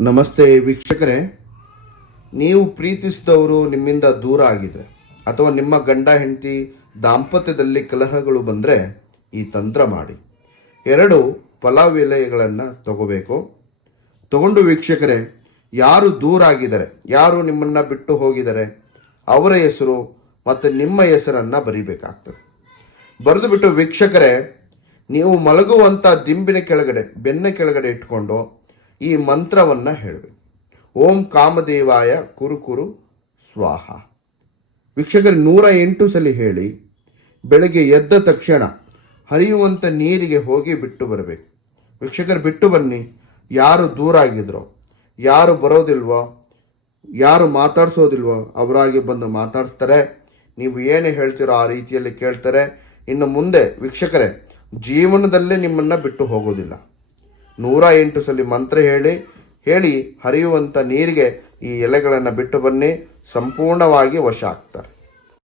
ನಮಸ್ತೆ ವೀಕ್ಷಕರೇ. ನೀವು ಪ್ರೀತಿಸಿದವರು ನಿಮ್ಮಿಂದ ದೂರ ಆಗಿದ್ರೆ, ಅಥವಾ ನಿಮ್ಮ ಗಂಡ ಹೆಂಡತಿ ದಾಂಪತ್ಯದಲ್ಲಿ ಕಲಹಗಳು ಬಂದರೆ ಈ ತಂತ್ರ ಮಾಡಿ. ಎರಡು ಫಲಾವಿಲಯಗಳನ್ನು ತಗೋಬೇಕು. ತಗೊಂಡು ವೀಕ್ಷಕರೇ, ಯಾರು ದೂರ ಆಗಿದ್ದಾರೆ, ಯಾರು ನಿಮ್ಮನ್ನು ಬಿಟ್ಟು ಹೋಗಿದ್ದಾರೆ, ಅವರ ಹೆಸರು ಮತ್ತು ನಿಮ್ಮ ಹೆಸರನ್ನು ಬರೀಬೇಕಾಗ್ತದೆ. ಬರೆದು ಬಿಟ್ಟು ವೀಕ್ಷಕರೇ, ನೀವು ಮಲಗುವಂಥ ದಿಂಬಿನ ಕೆಳಗಡೆ, ಬೆನ್ನ ಕೆಳಗಡೆ ಇಟ್ಕೊಂಡು ಈ ಮಂತ್ರವನ್ನು ಹೇಳಬೇಕು. ಓಂ ಕಾಮದೇವಾಯ ಕುರುಕುರು ಕುರು ಸ್ವಾಹ. ವೀಕ್ಷಕರು, ನೂರ ಎಂಟು ಸಲ ಹೇಳಿ, ಬೆಳಗ್ಗೆ ಎದ್ದ ತಕ್ಷಣ ಹರಿಯುವಂಥ ನೀರಿಗೆ ಹೋಗಿ ಬಿಟ್ಟು ಬರಬೇಕು. ವೀಕ್ಷಕರು, ಬಿಟ್ಟು ಬನ್ನಿ. ಯಾರು ದೂರ ಆಗಿದ್ರೋ, ಯಾರು ಬರೋದಿಲ್ವೋ, ಯಾರು ಮಾತಾಡ್ಸೋದಿಲ್ವೋ, ಅವರಾಗಿ ಬಂದು ಮಾತಾಡಿಸ್ತಾರೆ. ನೀವು ಏನು ಹೇಳ್ತೀರೋ ಆ ರೀತಿಯಲ್ಲಿ ಕೇಳ್ತಾರೆ. ಇನ್ನು ಮುಂದೆ ವೀಕ್ಷಕರೇ, ಜೀವನದಲ್ಲೇ ನಿಮ್ಮನ್ನು ಬಿಟ್ಟು ಹೋಗೋದಿಲ್ಲ. ನೂರ ಎಂಟು ಸಲ ಮಂತ್ರ ಹೇಳಿ ಹೇಳಿ ಹರಿಯುವಂಥ ನೀರಿಗೆ ಈ ಎಲೆಗಳನ್ನು ಬಿಟ್ಟು ಬನ್ನಿ, ಸಂಪೂರ್ಣವಾಗಿ ವಶ ಆಗ್ತಾರೆ.